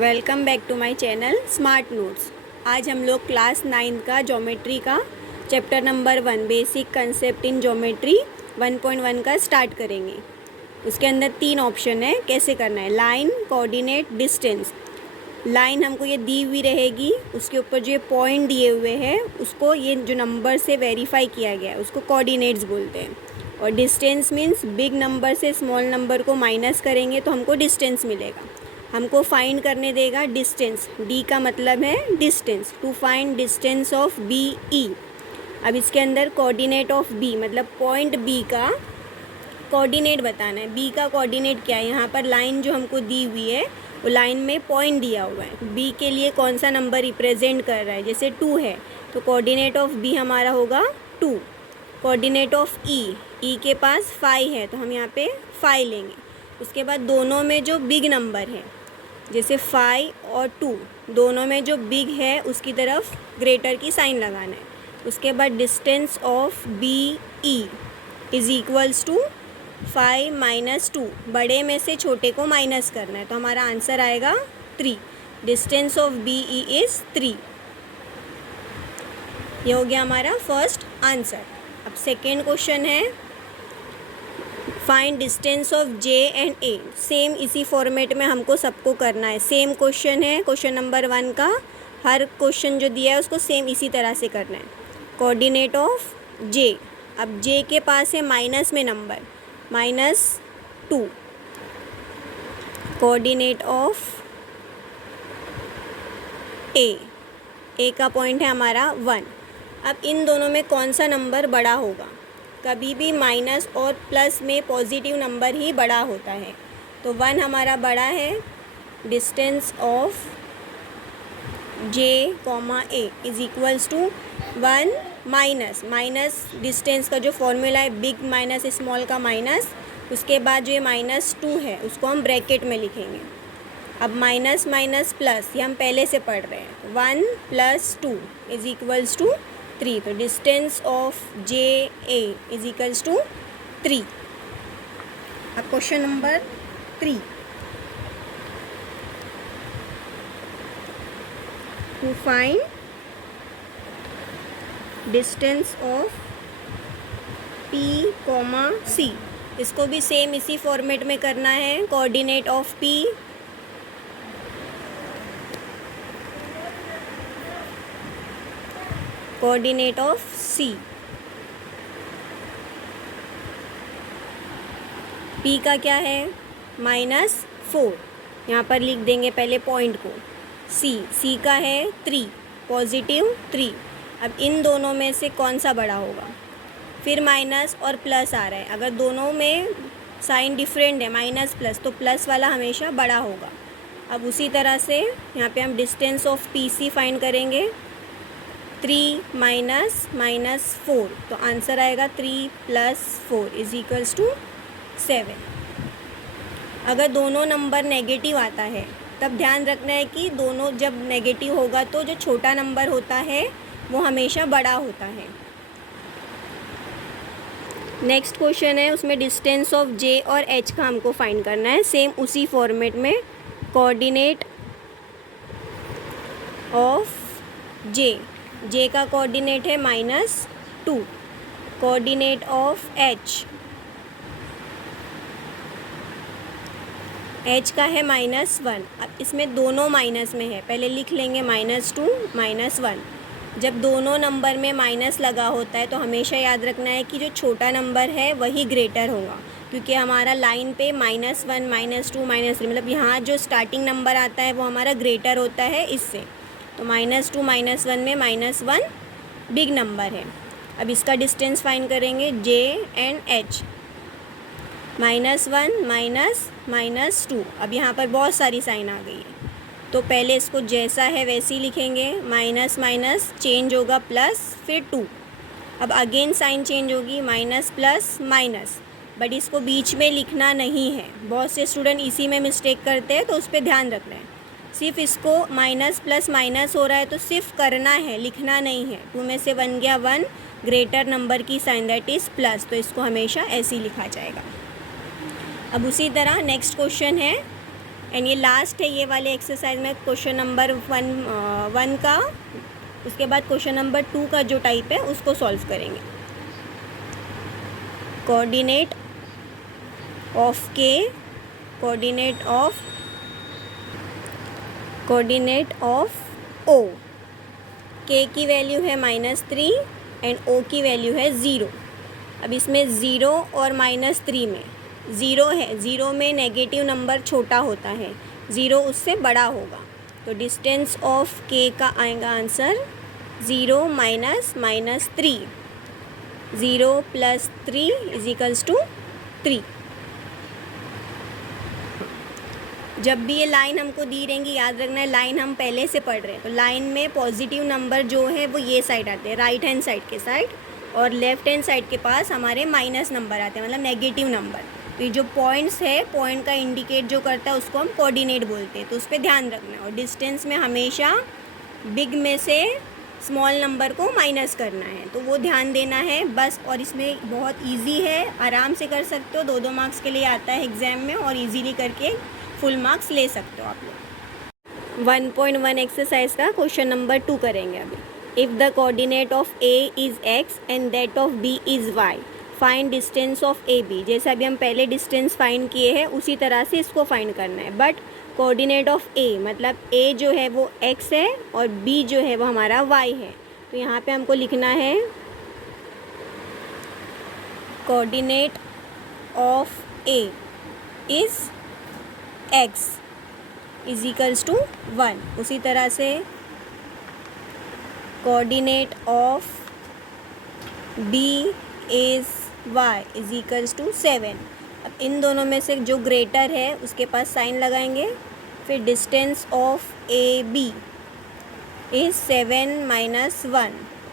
Welcome back to my channel smart notes. आज हम लोग क्लास 9 का ज्योमेट्री का chapter number 1 basic concept in geometry 1.1 का स्टार्ट करेंगे। उसके अंदर 3 ऑप्शन है, कैसे करना है। Line, coordinate, distance. लाइन हमको ये दी हुई रहेगी, उसके ऊपर जो ये पॉइंट दिए हुए हैं उसको ये जो नंबर से वेरीफाई किया गया है उसको कोऑर्डिनेट्स बोलते हैं। और डिस्टेंस मीन्स बिग नंबर से स्मॉल नंबर को माइनस करेंगे तो हमको डिस्टेंस मिलेगा। हमको फाइंड करने देगा डिस्टेंस, डी का मतलब है distance, to find distance of B E. अब इसके अंदर कोऑर्डिनेट ऑफ बी मतलब पॉइंट बी का कोऑर्डिनेट बताना है। बी का कोऑर्डिनेट क्या है, यहाँ पर लाइन जो हमको दी हुई है वो लाइन में पॉइंट दिया हुआ है। बी के लिए कौन सा नंबर रिप्रेजेंट कर रहा है, जैसे 2 है तो कोऑर्डिनेट ऑफ बी हमारा होगा 2। कोऑर्डिनेट ऑफ ई के पास 5 है तो हम यहाँ पे 5 लेंगे। उसके बाद दोनों में जो बिग नंबर है जैसे 5 और 2 दोनों में जो बिग है उसकी तरफ ग्रेटर की साइन लगाना है। उसके बाद distance of B E is equals to 5 minus 2, बड़े में से छोटे को माइनस करना है तो हमारा आंसर आएगा 3। Distance of B E is 3। ये हो गया हमारा फर्स्ट आंसर। अब सेकेंड क्वेश्चन है find distance of J and A. Same इसी फॉर्मेट में हमको सबको करना है। सेम क्वेश्चन है क्वेश्चन नंबर 1 का, हर क्वेश्चन जो दिया है उसको सेम इसी तरह से करना है। कोऑर्डिनेट ऑफ जे, अब जे के पास है माइनस में नंबर -2। कोऑर्डिनेट ऑफ ए का पॉइंट है हमारा 1। अब इन दोनों में कौन सा नंबर बड़ा होगा, कभी भी माइनस और प्लस में पॉजिटिव नंबर ही बड़ा होता है तो 1 हमारा बड़ा है। Distance of J comma A is equals to 1 minus distance का जो फॉर्मूला है बिग माइनस स्मॉल का माइनस, उसके बाद जो ये -2 है उसको हम ब्रैकेट में लिखेंगे। अब माइनस माइनस प्लस ये हम पहले से पढ़ रहे हैं, 1 + 2 इज़ इक्वल्स टू 3। तो distance of J A is equals to 3। अब question number 3, to find distance of P comma C. इसको भी सेम इसी फॉर्मेट में करना है। Coordinate of P coordinate of C. P का क्या है -4, यहाँ पर लिख देंगे पहले पॉइंट को। सी का है 3 पॉजिटिव 3। अब इन दोनों में से कौन सा बड़ा होगा, फिर माइनस और प्लस आ रहा है, अगर दोनों में साइन डिफरेंट है माइनस प्लस तो प्लस वाला हमेशा बड़ा होगा। अब उसी तरह से यहाँ पे हम distance of P C find करेंगे। 3 माइनस 4 तो आंसर आएगा 3 + 4 इज इक्वल्स टू 7। अगर दोनों नंबर नेगेटिव आता है तब ध्यान रखना है कि दोनों जब नेगेटिव होगा तो जो छोटा नंबर होता है वो हमेशा बड़ा होता है। नेक्स्ट क्वेश्चन है उसमें डिस्टेंस ऑफ जे और एच का हमको फाइंड करना है, सेम उसी फॉर्मेट में। कोऑर्डिनेट ऑफ जे का कोऑर्डिनेट है -2। कोऑर्डिनेट ऑफ एच का है -1। अब इसमें दोनों माइनस में है, पहले लिख लेंगे -2 -1। जब दोनों नंबर में माइनस लगा होता है तो हमेशा याद रखना है कि जो छोटा नंबर है वही ग्रेटर होगा, क्योंकि हमारा लाइन पे -1 -2 -3 मतलब यहाँ जो स्टार्टिंग नंबर आता है वो हमारा ग्रेटर होता है इससे। तो -2 -1 में -1 बिग नंबर है। अब इसका डिस्टेंस फाइंड करेंगे जे एंड एच। -1 -2। अब यहाँ पर बहुत सारी साइन आ गई है तो पहले इसको जैसा है वैसे ही लिखेंगे। माइनस माइनस चेंज होगा प्लस फिर 2। अब अगेन साइन चेंज होगी माइनस प्लस माइनस, बट इसको बीच में लिखना नहीं है। बहुत से स्टूडेंट इसी में मिस्टेक करते हैं तो उस पर ध्यान रखना है। सिर्फ इसको माइनस प्लस माइनस हो रहा है तो सिर्फ करना है, लिखना नहीं है। 2 में से 1 गया 1, ग्रेटर नंबर की साइन दैट इज़ प्लस, तो इसको हमेशा ऐसे ही लिखा जाएगा। अब उसी तरह नेक्स्ट क्वेश्चन है एंड ये लास्ट है ये वाले एक्सरसाइज में क्वेश्चन नंबर 1 का। उसके बाद क्वेश्चन नंबर 2 का जो टाइप है उसको सॉल्व करेंगे। कोऑर्डिनेट ऑफ के, कोऑर्डिनेट ऑफ ओ। के की वैल्यू है -3 एंड ओ की वैल्यू है 0। अब इसमें 0 और -3 में 0 है, 0 में नेगेटिव नंबर छोटा होता है, 0 उससे बड़ा होगा, तो डिस्टेंस ऑफ के का आएगा आंसर 0 माइनस -3। 0 + 3 = 3। जब भी ये लाइन हमको दी रहेंगी, याद रखना है लाइन हम पहले से पढ़ रहे हैं, तो लाइन में पॉजिटिव नंबर जो है वो ये साइड आते हैं, राइट हैंड साइड के साइड, और लेफ्ट हैंड साइड के पास हमारे माइनस नंबर आते हैं, मतलब नेगेटिव नंबर। तो ये जो पॉइंट्स है, पॉइंट का इंडिकेट जो करता है उसको हम कोऑर्डिनेट बोलते हैं, तो उस पर ध्यान रखना है। और डिस्टेंस में हमेशा बिग में से स्मॉल नंबर को माइनस करना है, तो वो ध्यान देना है बस। और इसमें बहुत ईजी है, आराम से कर सकते हो, 2-2 मार्क्स के लिए आता है एग्ज़ाम में, और ईजीली करके फुल मार्क्स ले सकते हो आप लोग। 1.1 एक्सरसाइज का क्वेश्चन नंबर 2 करेंगे अभी। If the coordinate of A is x and that of B is y, find distance of A B. जैसे अभी हम पहले डिस्टेंस फाइंड किए हैं उसी तरह से इसको फाइंड करना है, बट कोऑर्डिनेट ऑफ ए मतलब ए जो है वो x है और b जो है वो हमारा y है। तो यहाँ पे हमको लिखना है coordinate of A is x = 1। उसी तरह से coordinate of b is y = 7। अब इन दोनों में से जो ग्रेटर है उसके पास साइन लगाएंगे, फिर distance of A B is 7 - 1,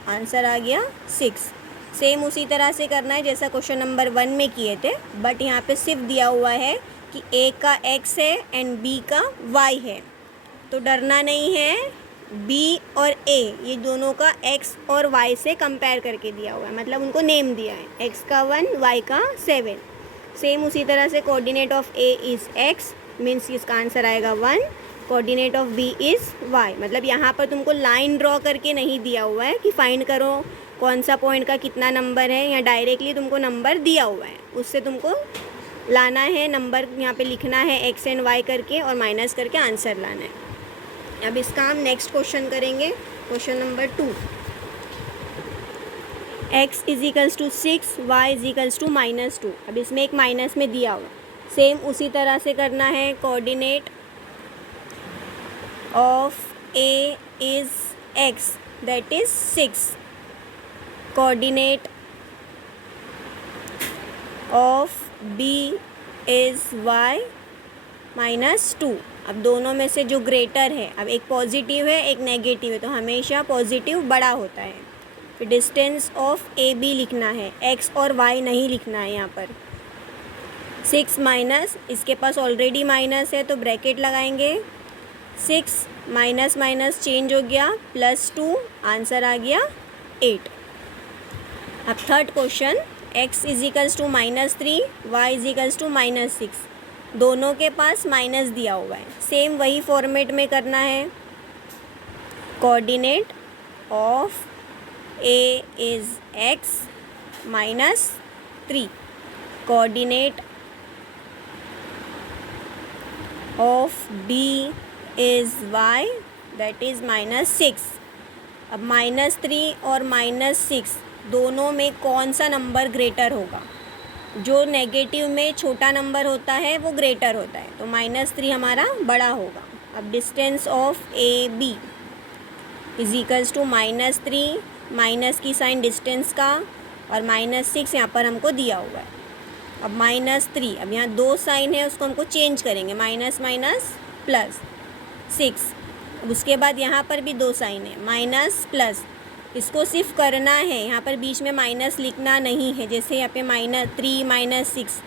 answer आ गया 6। सेम उसी तरह से करना है जैसा क्वेश्चन नंबर 1 में किए थे, बट यहाँ पे सिर्फ दिया हुआ है कि ए का x है एंड b का y है, तो डरना नहीं है। b और a ये दोनों का x और y से कंपेयर करके दिया हुआ है, मतलब उनको नेम दिया है, x का 1 y का 7। सेम उसी तरह से coordinate of a is x means इसका आंसर आएगा 1। Coordinate of b is y, मतलब यहाँ पर तुमको लाइन ड्रॉ करके नहीं दिया हुआ है कि फाइंड करो कौन सा पॉइंट का कितना नंबर है, या डायरेक्टली तुमको नंबर दिया हुआ है, उससे तुमको लाना है नंबर, यहाँ पे लिखना है x एंड y करके और माइनस करके आंसर लाना है। अब इसका हम नेक्स्ट क्वेश्चन करेंगे, क्वेश्चन नंबर 2। x = 6, y = -2। अब इसमें एक माइनस में दिया हुआ, सेम उसी तरह से करना है। Coordinate of a is x that is 6। Coordinate of b is y -2। अब दोनों में से जो ग्रेटर है, अब एक पॉजिटिव है एक नेगेटिव है, तो हमेशा पॉजिटिव बड़ा होता है। फिर डिस्टेंस ऑफ ए बी लिखना है, x और y नहीं लिखना है यहाँ पर। 6 माइनस, इसके पास ऑलरेडी माइनस है तो ब्रैकेट लगाएंगे, 6 माइनस माइनस चेंज हो गया +2, आंसर आ गया 8। अब थर्ड क्वेश्चन, x = -3, y = -6। दोनों के पास माइनस दिया हुआ है, सेम वही फॉर्मेट में करना है। Coordinate of a is x -3। Coordinate of b is y that is -6। अब -3 और -6 दोनों में कौन सा नंबर ग्रेटर होगा? जो नेगेटिव में छोटा नंबर होता है वो ग्रेटर होता है, तो -3 हमारा बड़ा होगा। अब distance of A B = -3, minus की साइन डिस्टेंस का, और -6 यहाँ पर हमको दिया हुआ है। अब -3, अब यहाँ 2 साइन है उसको हमको चेंज करेंगे, माइनस माइनस प्लस 6। अब उसके बाद यहाँ पर भी 2 साइन है, माइनस प्लस, इसको सिर्फ करना है, यहाँ पर बीच में माइनस लिखना नहीं है। जैसे यहाँ पे -3 - 6,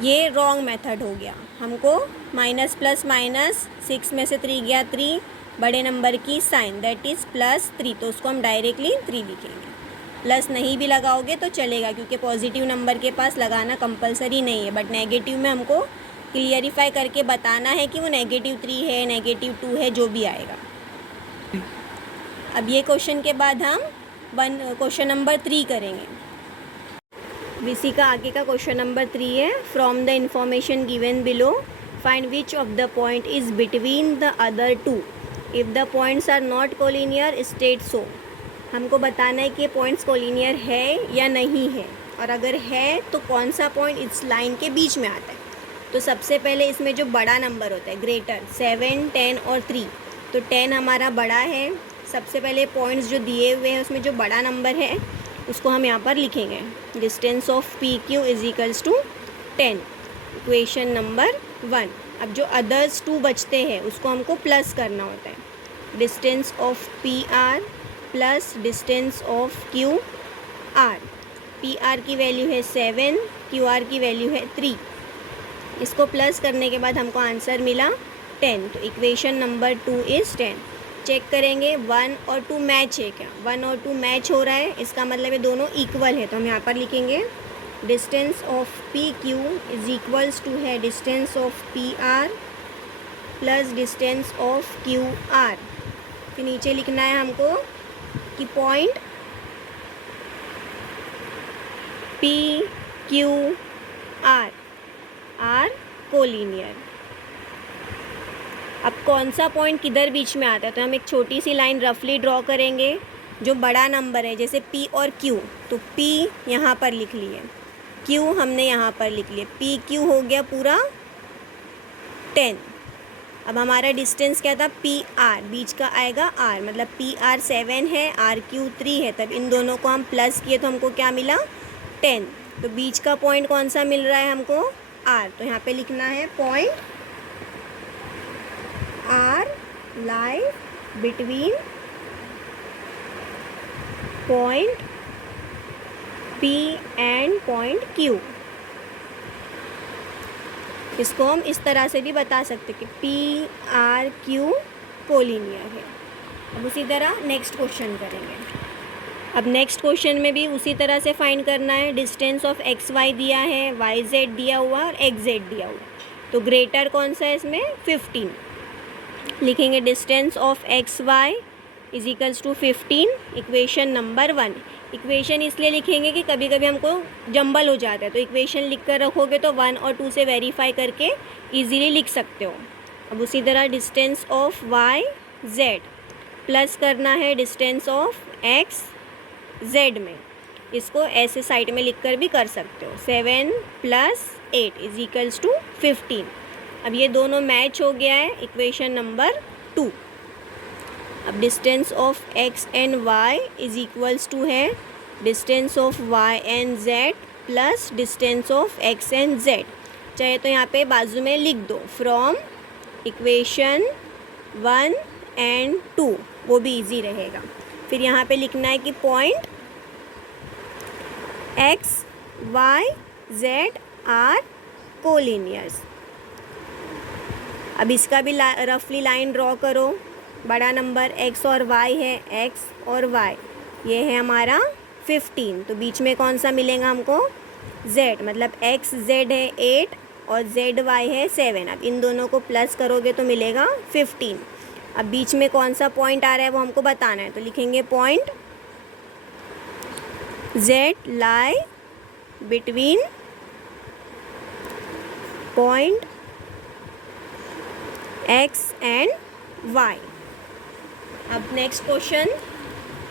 ये रॉन्ग मेथड हो गया। हमको माइनस प्लस माइनस, 6 में से 3 गया 3, बड़े नंबर की साइन दैट इज़ +3, तो उसको हम डायरेक्टली 3 लिखेंगे। प्लस नहीं भी लगाओगे तो चलेगा, क्योंकि पॉजिटिव नंबर के पास लगाना कंपलसरी नहीं है, बट नेगेटिव में हमको क्लियरिफाई करके बताना है कि वो -3 है, -2 है, जो भी आएगा। अब ये क्वेश्चन के बाद हम क्वेश्चन नंबर 3 करेंगे। इसी का आगे का क्वेश्चन नंबर 3 है, from the information given below find which of the point is between the other two, if the points are not collinear state so. हमको बताना है कि ये पॉइंट्स कोलिनियर है या नहीं है, और अगर है तो कौन सा पॉइंट इस लाइन के बीच में आता है। तो सबसे पहले इसमें जो बड़ा नंबर होता है ग्रेटर 7, 10 और 3, तो 10 हमारा बड़ा है। सबसे पहले पॉइंट्स जो दिए हुए हैं उसमें जो बड़ा नंबर है उसको हम यहाँ पर लिखेंगे, distance of P Q is equals to 10, equation number 1। अब जो अदर्स 2 बचते हैं उसको हमको प्लस करना होता है, distance of P R plus distance of Q are. P R की वैल्यू है 7, क्यू आर की वैल्यू है 3। इसको प्लस करने के बाद हमको आंसर मिला 10, तो इक्वेशन नंबर 2 इज़ 10। चेक करेंगे 1 और 2 मैच है क्या, 1 और 2 मैच हो रहा है, इसका मतलब ये दोनों इक्वल है। तो हम यहाँ पर लिखेंगे distance of P Q is equals to है distance of P R plus distance of Q R. फिर नीचे लिखना है हमको कि point P Q R are collinear. अब कौन सा पॉइंट किधर बीच में आता है, तो हम एक छोटी सी लाइन रफली ड्रॉ करेंगे। जो बड़ा नंबर है जैसे P और Q, तो P यहाँ पर लिख लिए, Q हमने यहाँ पर लिख लिए, पी क्यू हो गया पूरा 10। अब हमारा डिस्टेंस क्या था, पी आर, बीच का आएगा R, मतलब पी आर 7 है, आर क्यू 3 है, तब इन दोनों को हम प्लस किए तो हमको क्या मिला 10। तो बीच का पॉइंट कौन सा मिल रहा है हमको, R। तो यहाँ पे लिखना है point R lie between point P and point Q। इसको हम इस तरह से भी बता सकते कि P R Q कोलिनियर है। अब उसी तरह नेक्स्ट क्वेश्चन करेंगे। अब नेक्स्ट क्वेश्चन में भी उसी तरह से फाइंड करना है, डिस्टेंस ऑफ एक्स वाई दिया है, वाई जेड दिया हुआ और एक्स जेड दिया हुआ। तो ग्रेटर कौन सा है इसमें, 15। लिखेंगे distance of x y is equals to 15, equation number 1। Equation इसलिए लिखेंगे कि कभी कभी हमको जंबल हो जाता है, तो इक्वेशन लिख कर रखोगे तो 1 और 2 से वेरीफाई करके इजीली लिख सकते हो। अब उसी तरह distance of y z plus करना है डिस्टेंस ऑफ एक्स जेड में, इसको ऐसे साइड में लिख कर भी कर सकते हो। 7 + 8 इज इक्वल्स टू 15। अब ये दोनों मैच हो गया है, इक्वेशन नंबर 2। अब distance of X and Y is equals to है distance of Y and Z plus distance of X and Z. चाहे तो यहाँ पे बाजू में लिख दो फ्रॉम इक्वेशन 1 एंड 2, वो भी इजी रहेगा। फिर यहाँ पे लिखना है कि point X Y Z are collinears. अब इसका भी रफली लाइन ड्रॉ करो। बड़ा नंबर x और y है, x और y, ये है हमारा 15, तो बीच में कौन सा मिलेगा हमको, z, मतलब x z है 8 और z y है 7। अब इन दोनों को प्लस करोगे तो मिलेगा 15। अब बीच में कौन सा पॉइंट आ रहा है वो हमको बताना है, तो लिखेंगे point z lie between point x and y। अब नेक्स्ट क्वेश्चन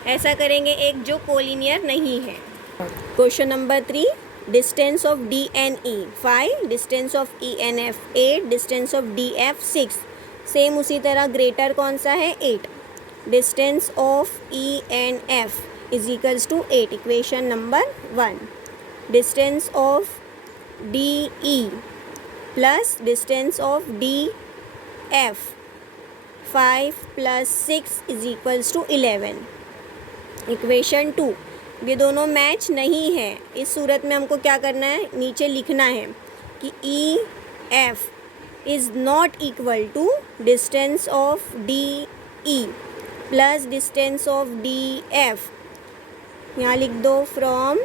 ऐसा करेंगे एक जो कोलिनियर नहीं है। Question number 3, distance of D and E 5, distance of E and F 8, distance of D F 6। Same उसी तरह ग्रेटर कौन सा है, 8। Distance of E and F is equals to 8, equation number 1। Distance of D E plus distance of D F 5 + 6 is equals to 11, equation 2। ये दोनों match नहीं है, इस सूरत में हमको क्या करना है, नीचे लिखना है कि E F is not equal to distance of D E plus distance of D F. यहाँ लिख दो फ्रॉम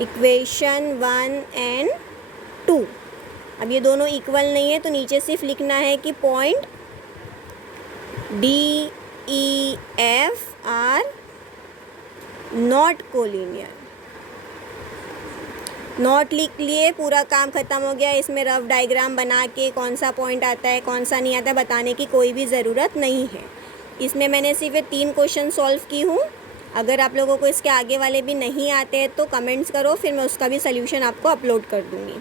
इक्वेशन 1 एंड 2। अब ये दोनों इक्वल नहीं है तो नीचे सिर्फ लिखना है कि point D E F R not collinear. Not लिख लिए, पूरा काम ख़त्म हो गया। इसमें रफ डायग्राम बना के कौन सा पॉइंट आता है कौन सा नहीं आता है बताने की कोई भी ज़रूरत नहीं है। इसमें मैंने सिर्फ 3 क्वेश्चन सॉल्व की हूँ। अगर आप लोगों को इसके आगे वाले भी नहीं आते हैं तो कमेंट्स करो, फिर मैं उसका भी सल्यूशन आपको अपलोड कर दूँगी।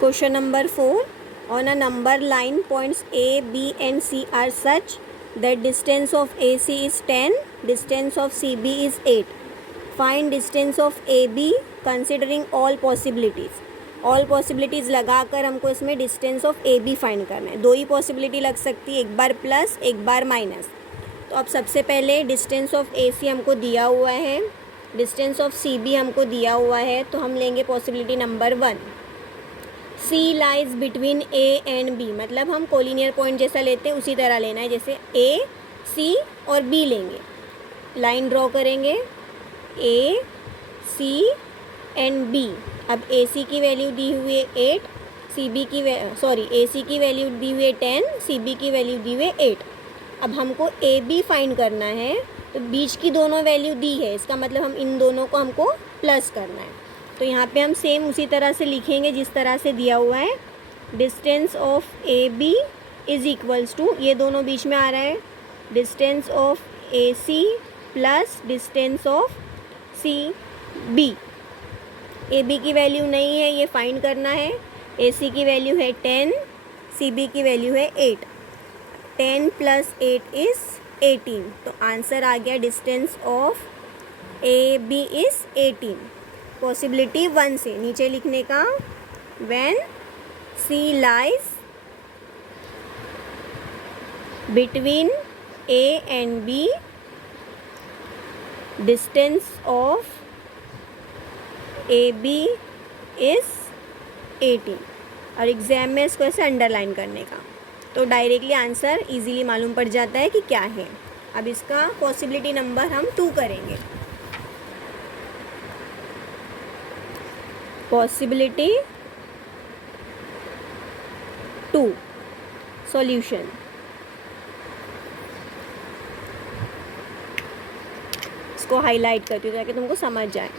Question number 4, on a number line points A, B and C are such that distance of AC is 10, distance of CB is 8. Find distance of AB considering all possibilities. All possibilities लगाकर हमको इसमें distance of AB find करना है। 2 ही possibility लग सकती है, एक बार plus एक बार माइनस। तो अब सबसे पहले डिस्टेंस ऑफ AC हमको दिया हुआ है, डिस्टेंस ऑफ CB हमको दिया हुआ है, तो हम लेंगे possibility number 1। C lies between A and B, मतलब हम कोलिनियर पॉइंट जैसा लेते हैं उसी तरह लेना है, जैसे A, C और B लेंगे। लाइन ड्रॉ करेंगे A, C एंड B। अब AC की वैल्यू दी हुई है 8, AC की वैल्यू दी हुई है 10, CB की वैल्यू दी हुई है 8। अब हमको AB फाइंड करना है, तो बीच की दोनों वैल्यू दी है, इसका मतलब हम इन दोनों को हमको प्लस करना है। तो यहाँ पे हम सेम उसी तरह से लिखेंगे जिस तरह से दिया हुआ है। Distance of AB is equals to, ये दोनों बीच में आ रहा है, distance of AC plus distance of CB। AB की वैल्यू नहीं है, ये फाइंड करना है। AC की वैल्यू है 10, CB की वैल्यू है 8। 10 प्लस 8 इज़ 18, तो आंसर आ गया distance of AB is 18। Possibility 1 से नीचे लिखने का, when C lies between A and B, distance of AB is 18। और एग्ज़ाम में इसको ऐसे अंडरलाइन करने का, तो डायरेक्टली आंसर इजीली मालूम पड़ जाता है कि क्या है। अब इसका पॉसिबिलिटी नंबर हम 2 करेंगे। Possibility 2, solution. इसको हाईलाइट करती हूँ ताकि तुमको समझ जाए।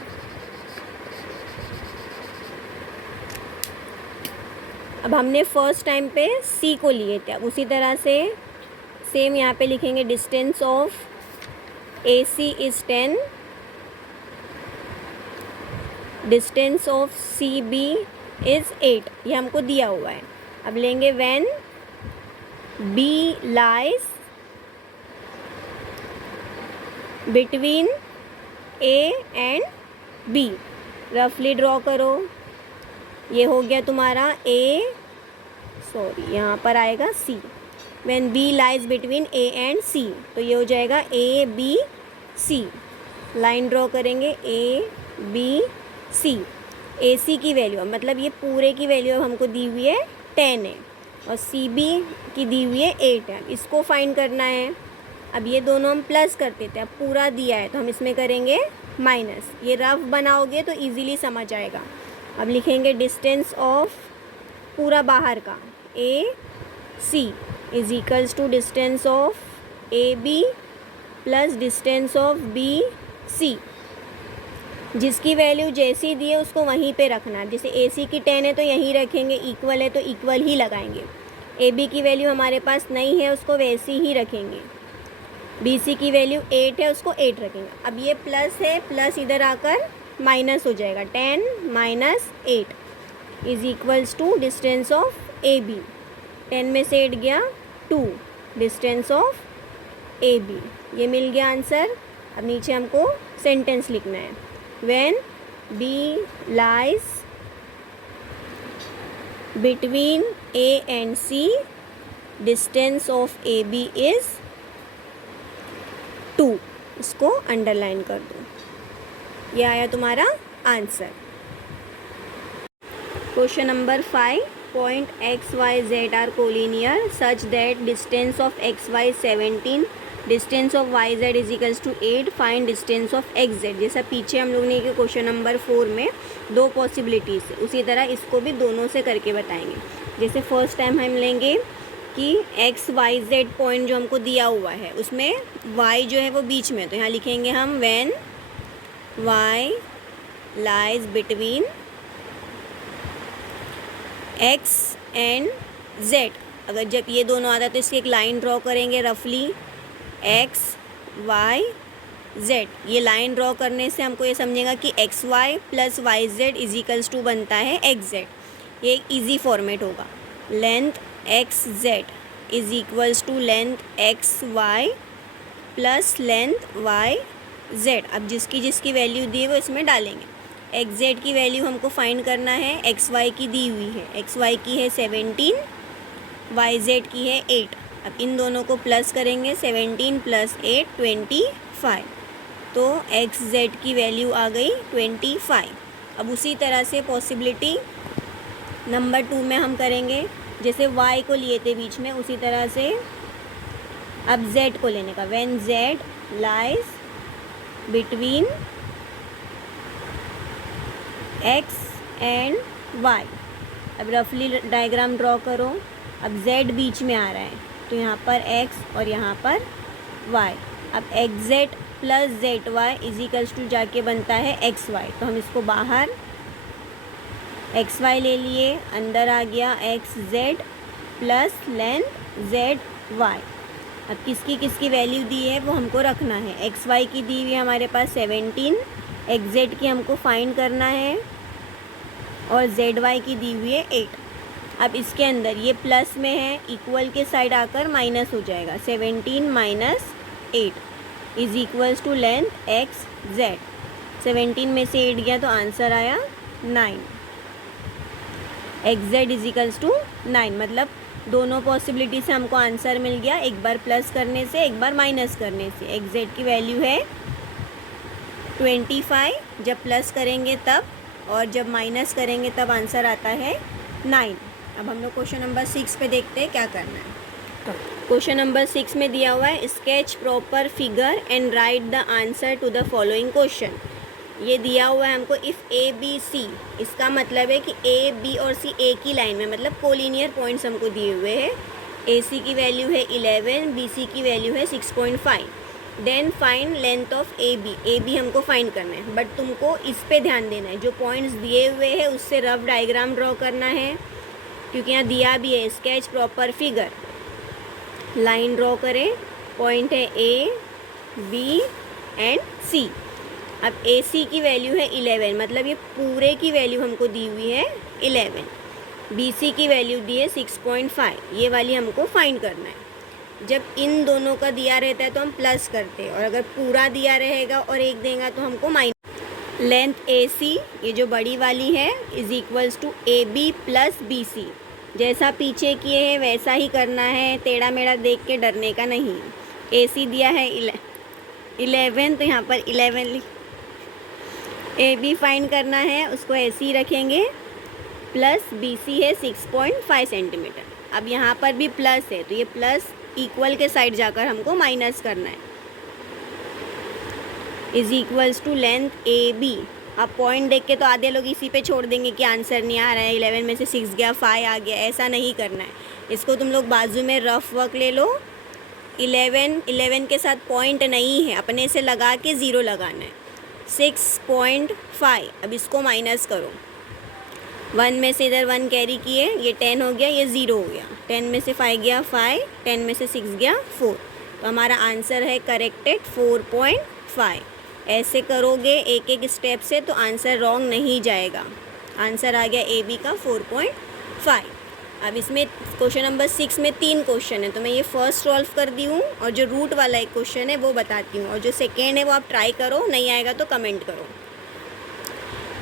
अब हमने फर्स्ट टाइम पे C को लिए थे, अब उसी तरह से सेम यहाँ पे लिखेंगे, distance of AC is 10, distance of CB is 8, ये हमको दिया हुआ है। अब लेंगे when B lies between A and B। रफली ड्रॉ करो, ये हो गया तुम्हारा यहाँ पर आएगा C। When B lies between A and C, तो ये हो जाएगा ABC। लाइन ड्रॉ करेंगे ABC। AC की वैल्यू, मतलब ये पूरे की वैल्यू हमको दी हुई है 10 है, और CB की दी हुई है 8 है। इसको फाइंड करना है। अब ये दोनों हम प्लस कर देते हैं, अब पूरा दिया है तो हम इसमें करेंगे माइनस। ये रफ बनाओगे तो इजीली समझ आएगा। अब लिखेंगे डिस्टेंस ऑफ पूरा बाहर का AC is equals to distance of AB plus distance of BC। जिसकी वैल्यू जैसी दी है उसको वहीं पे रखना है। जैसे AC की 10 है तो यहीं रखेंगे, इक्वल है तो इक्वल ही लगाएंगे। AB की वैल्यू हमारे पास नहीं है, उसको वैसी ही रखेंगे। BC की वैल्यू 8 है, उसको 8 रखेंगे। अब ये प्लस है, प्लस इधर आकर माइनस हो जाएगा, 10 minus 8 is equals to distance of AB। 10 में से 8 गया 2, डिस्टेंस ऑफ AB। ये मिल गया आंसर। अब नीचे हमको सेंटेंस लिखना है, when B lies between A and C, distance of AB is 2। इसको अंडरलाइन कर दो, ये आया तुम्हारा answer. Question number 5, point XYZ are collinear such that distance of XY 17 distance of y Z is equals to 8, find distance of x z. जैसा पीछे हम लोग ने क्वेश्चन नंबर 4 में दो पॉसिबिलिटीज़ है, उसी तरह इसको भी दोनों से करके बताएंगे। जैसे फर्स्ट टाइम हम लेंगे कि एक्स वाई जेड पॉइंट जो हमको दिया हुआ है उसमें वाई जो है वो बीच में, तो यहाँ लिखेंगे हम when y lies between x and z. अगर जब ये दोनों आता है तो इसकी एक लाइन ड्रॉ करेंगे रफली, एक्स वाई जेड। ये लाइन ड्रॉ करने से हमको ये समझेगा कि x Y plus y Z is equals to बनता है एक्स जेड। ये एक ईजी फॉर्मेट होगा। Length x z is equals to length x Y plus length Y z. अब जिसकी जिसकी वैल्यू दी है वो इसमें डालेंगे। एक्स जेड की वैल्यू हमको फाइंड करना है, एक्स वाई की दी हुई है, एक्स वाई की है 17, वाई जेड की है 8। अब इन दोनों को प्लस करेंगे, 17 + 8 25, तो एक्स जेड की वैल्यू आ गई 25। अब उसी तरह से पॉसिबिलिटी नंबर 2 में हम करेंगे, जैसे y को लिए थे बीच में, उसी तरह से अब z को लेने का। When z lies between x and y। अब रफली डायग्राम ड्रॉ करो। अब z बीच में आ रहा है तो यहाँ पर x और यहाँ पर y। अब x z plus z y is equals to जाके बनता है एक्स वाई, तो हम इसको बाहर एक्स वाई ले लिए, अंदर आ गया x z plus length z y. अब किसकी किसकी वैल्यू दी है वो हमको रखना है। एक्स वाई की दी हुई है हमारे पास 17, एक्स जेड की हमको फाइंड करना है और जेड वाई की दी हुई है 8। अब इसके अंदर ये प्लस में है, इक्वल के साइड आकर माइनस हो जाएगा। 17 - 8 is equals to length x z. 17 में से 8 गया तो आंसर आया 9। X z is equals to 9, मतलब दोनों पॉसिबिलिटी से हमको आंसर मिल गया, एक बार प्लस करने से एक बार माइनस करने से। एक्स जेड की वैल्यू है 25, जब प्लस करेंगे तब, और जब माइनस करेंगे तब आंसर आता है 9। अब हम लोग क्वेश्चन नंबर 6 पे देखते हैं क्या करना है। क्वेश्चन नंबर 6 में दिया हुआ है sketch proper figure and write the answer to the following question. ये दिया हुआ है हमको इफ़ ए बी सी, इसका मतलब है कि ए बी और सी एक ही लाइन में, मतलब कोलिनियर पॉइंट्स हमको दिए हुए हैं। ए सी की वैल्यू है 11, बी सी की वैल्यू है 6.5। Then find length of A B हमको फाइंड करना है, बट तुमको इस पे ध्यान देना है, जो पॉइंट्स दिए हुए हैं उससे रफ डायग्राम ड्रॉ करना है, क्योंकि यहाँ दिया भी है sketch proper figure. Line draw करें, पॉइंट है ए बी एंड सी। अब ए सी की वैल्यू है 11, मतलब ये पूरे की वैल्यू हमको दी हुई है 11। बी सी की वैल्यू दी है 6.5, ये वाली हमको फाइंड करना है। जब इन दोनों का दिया रहता है तो हम प्लस करते हैं, और अगर पूरा दिया रहेगा और एक देगा तो हमको माइनस। लेंथ ए सी, ये जो बड़ी वाली है, is equals to A B plus B C. जैसा पीछे किए हैं वैसा ही करना है, टेढ़ा मेढ़ा देख के डरने का नहीं। ए सी दिया है 11, तो यहाँ पर 11 ए बी फाइंड करना है, उसको ऐसे ही रखेंगे, प्लस बी सी है 6.5 सेंटीमीटर। अब यहाँ पर भी प्लस है तो ये प्लस इक्वल के साइड जाकर हमको माइनस करना है, is equals to length A B. अब पॉइंट देख के तो आधे लोग इसी पे छोड़ देंगे कि आंसर नहीं आ रहा है, 11 में से 6 गया, 5 आ गया, ऐसा नहीं करना है। इसको तुम लोग बाजू में रफ वर्क ले लो। 11 के साथ पॉइंट नहीं है, अपने से लगा के ज़ीरो लगाना है। 6.5, अब इसको माइनस करो, 1 में से इधर 1 कैरी किए, ये 10 हो गया, ये 0 हो गया। 10 में से 5 गया 5, 10 में से 6 गया 4, तो हमारा आंसर है करेक्टेड 4.5। ऐसे करोगे एक एक स्टेप से तो आंसर रॉन्ग नहीं जाएगा। आंसर आ गया ए बी का 4.5। अब इसमें क्वेश्चन नंबर 6 में 3 क्वेश्चन है, तो मैं ये फर्स्ट सॉल्व कर दी हूँ, और जो रूट वाला एक क्वेश्चन है वो बताती हूँ, और जो सेकेंड है वो आप ट्राई करो, नहीं आएगा तो कमेंट करो।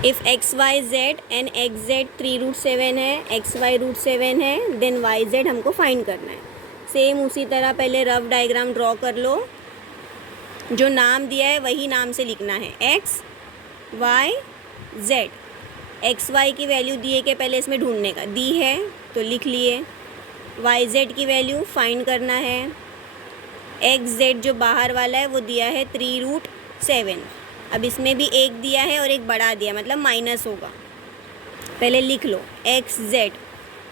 If x Y z and x z 3√7 है, एक्स वाई √7 है, देन वाई जेड हमको फाइंड करना है। सेम उसी तरह पहले रफ डायग्राम ड्रॉ कर लो, जो नाम दिया है वही नाम से लिखना है, x Y z. X y की वैल्यू दिए के पहले इसमें ढूंढने का, दी है तो लिख लिए। वाई जेड की वैल्यू फाइंड करना है, एक्स जेड जो बाहर वाला है वो दिया है 3√7। अब इसमें भी एक दिया है और एक बढ़ा दिया, मतलब माइनस होगा। पहले लिख लो, एक्स जेड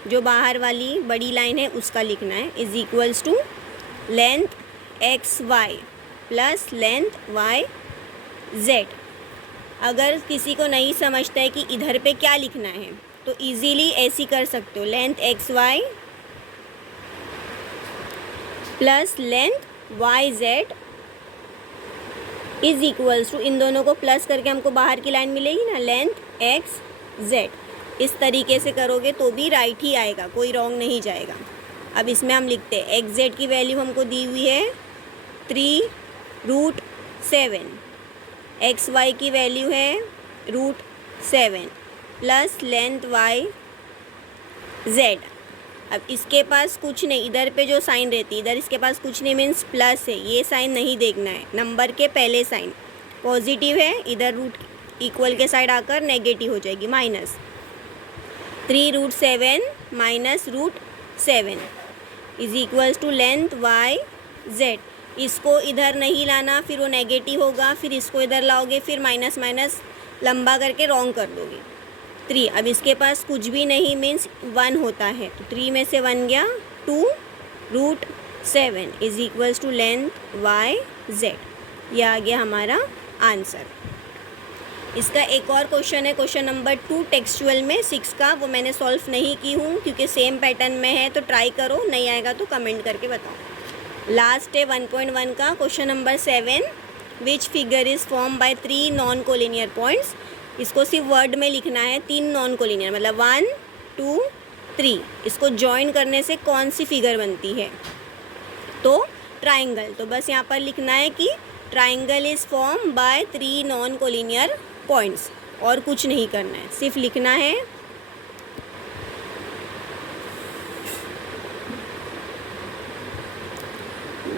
जो बाहर वाली बड़ी लाइन है उसका लिखना है, is equals to length x Y plus length Y z. अगर किसी को नहीं समझता है कि इधर पे क्या लिखना है तो इजीली ऐसी कर सकते हो, length x Y plus length Y Z is equals to, इन दोनों को प्लस करके हमको बाहर की लाइन मिलेगी ना, लेंथ एक्स जेड। इस तरीके से करोगे तो भी राइट ही आएगा, कोई रॉन्ग नहीं जाएगा। अब इसमें हम लिखते हैं एक्स जेड की वैल्यू हमको दी हुई है 3√7, एक्स वाई की वैल्यू है √7 प्लस लेंथ वाई जेड। अब इसके पास कुछ नहीं, इधर पे जो साइन रहती है इधर इसके पास कुछ नहीं, मीन्स प्लस है, ये साइन नहीं देखना है। नंबर के पहले साइन पॉजिटिव है, इधर रूट इक्वल के साइड आकर नेगेटिव हो जाएगी, minus 3√7 minus √7 is equals to length Y z. इसको इधर नहीं लाना, फिर वो नेगेटिव होगा, फिर इसको इधर लाओगे, फिर माइनस माइनस लंबा करके रॉन्ग कर दोगे। 3, अब इसके पास कुछ भी नहीं, मीन्स 1 होता है, तो 3 में से 1 गया, 2√7 is equals to length Y z. यह आ गया हमारा आंसर। इसका एक और क्वेश्चन है, क्वेश्चन नंबर 2 टेक्सचुअल में 6 का, वो मैंने सॉल्व नहीं की हूँ क्योंकि सेम पैटर्न में है, तो ट्राई करो, नहीं आएगा तो कमेंट करके बताओ। लास्ट है 1.1 का question number 7, which figure is form by 3 non collinear points. इसको सिर्फ वर्ड में लिखना है, 3 नॉन कोलिनियर मतलब 1 2 3। इसको जॉइन करने से कौन सी फिगर बनती है, तो ट्राइंगल। तो बस यहाँ पर लिखना है कि triangle is form by 3 non collinear points, और कुछ नहीं करना है, सिर्फ लिखना है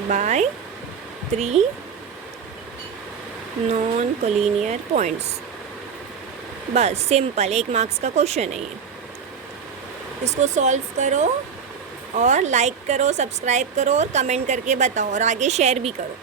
बाय 3 नॉन कोलिनियर पॉइंट्स। बस सिंपल, 1 मार्क्स का क्वेश्चन है ये। इसको सॉल्व करो और लाइक करो, सब्सक्राइब करो और कमेंट करके बताओ और आगे शेयर भी करो।